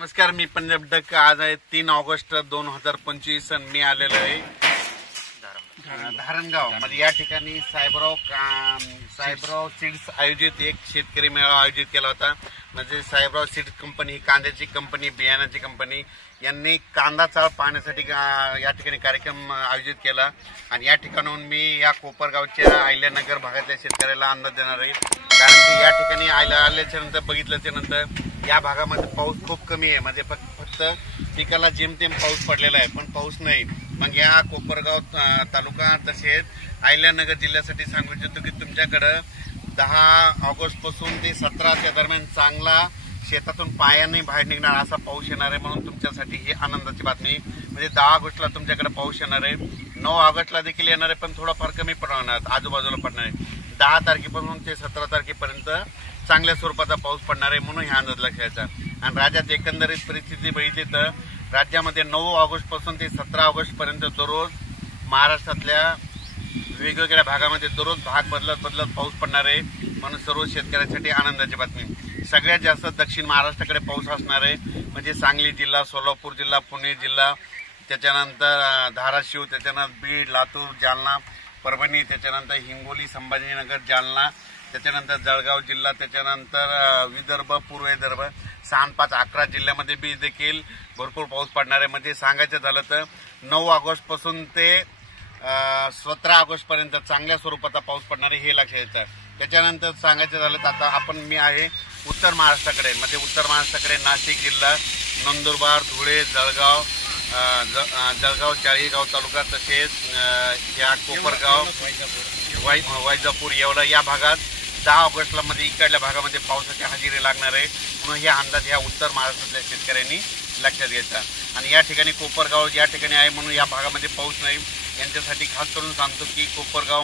नमस्कार, मी पंजाब डक. आज आहे 3 ऑगस्ट 2025 आणि मी आलेलो आहे धारणगाव मध्ये. या ठिकाणी साहेबराव सीड्स आयोजित एक शेतकरी मेळावा आयोजित केला होता. म्हणजे साहेबराव सीड्स कंपनी ही कांद्याची कंपनी, बियाण्याची कंपनी यांनी कांदा चाळ पाहण्यासाठी या ठिकाणी कार्यक्रम आयोजित केला. आणि या ठिकाणाहून मी या कोपरगावच्या आयल्यानगर भागातल्या शेतकऱ्याला अंदाज देणार आहे. कारण की या ठिकाणी आल्याच्या नंतर बघितल्याच्या नंतर या भागामध्ये पाऊस खूप कमी आहे. म्हणजे फक्त पिकाला जेमतेम पाऊस पडलेला आहे, पण पाऊस नाही. मग या कोपरगाव तालुका तसेच अहिल्यानगर जिल्ह्यासाठी सांगू इच्छितो की तुमच्याकडं 10 ऑगस्ट पासून ते 17च्या दरम्यान चांगला शेतातून पायाने बाहेर निघणार असा पाऊस येणार आहे. म्हणून तुमच्यासाठी ही आनंदाची बातमी. म्हणजे 10 ऑगस्टला तुमच्याकडे पाऊस येणार आहे. 9 ऑगस्टला देखील येणार आहे, पण थोडाफार कमी पडणार, आजूबाजूला पडणार आहे. 10 तारखेपासून ते 17 तारखेपर्यंत चांगल्या स्वरूपाचा पाऊस पडणार आहे, म्हणून हा अंदाज लक्षाचा. आणि राज्यात एकंदरीत परिस्थिती बघितली तर राज्यामध्ये 9 ऑगस्ट पासून ते 17 ऑगस्ट पर्यंत दररोज महाराष्ट्रातल्या वेगवेगळ्या भागामध्ये दररोज भाग बदलत पाऊस पडणार आहे. म्हणून सर्व शेतकऱ्यांसाठी आनंदाची बातमी. सगळ्यात जास्त दक्षिण महाराष्ट्राकडे पाऊस असणार आहे. म्हणजे सांगली जिल्हा, सोलापूर जिल्हा, पुणे जिल्हा, त्याच्यानंतर धाराशिव, त्याच्यानंतर बीड, लातूर, जालना, परभणी, त्याच्यानंतर हिंगोली, संभाजीनगर, जालना, त्याच्यानंतर जळगाव जिल्हा, त्याच्यानंतर विदर्भ, पूर्व विदर्भ, 6-5-11 जिल्ह्यामध्ये बी देखील भरपूर पाऊस पडणार आहे. म्हणजे सांगायचं झालं तर 9 ऑगस्ट पासून ते 17 ऑगस्ट पर्यंत चांगल्या स्वरूपाचा पाऊस पडणार आहे, हे लक्षात येतं. त्याच्यानंतर सांगायचं झालं तर आता मी आहे उत्तर महाराष्ट्राकडे. म्हणजे उत्तर महाराष्ट्राकडे नाशिक जिल्हा, नंदुरबार, धुळे, जळगाव, चाळीसगाव तालुका, तसेच या कोपरगाव, वैजापूर, येवला या भागात 10 ऑगस्टला मध्ये इकडल्या भागामध्ये पावसाची हजेरी लागणार आहे. म्हणून हे अंदाज या उत्तर महाराष्ट्रातल्या शेतकऱ्यांनी लक्षात घ्यायचा. आणि या ठिकाणी कोपरगाव या ठिकाणी आहे, म्हणून या भागामध्ये पाऊस नाही. यांच्यासाठी खास करून सांगतो की कोपरगाव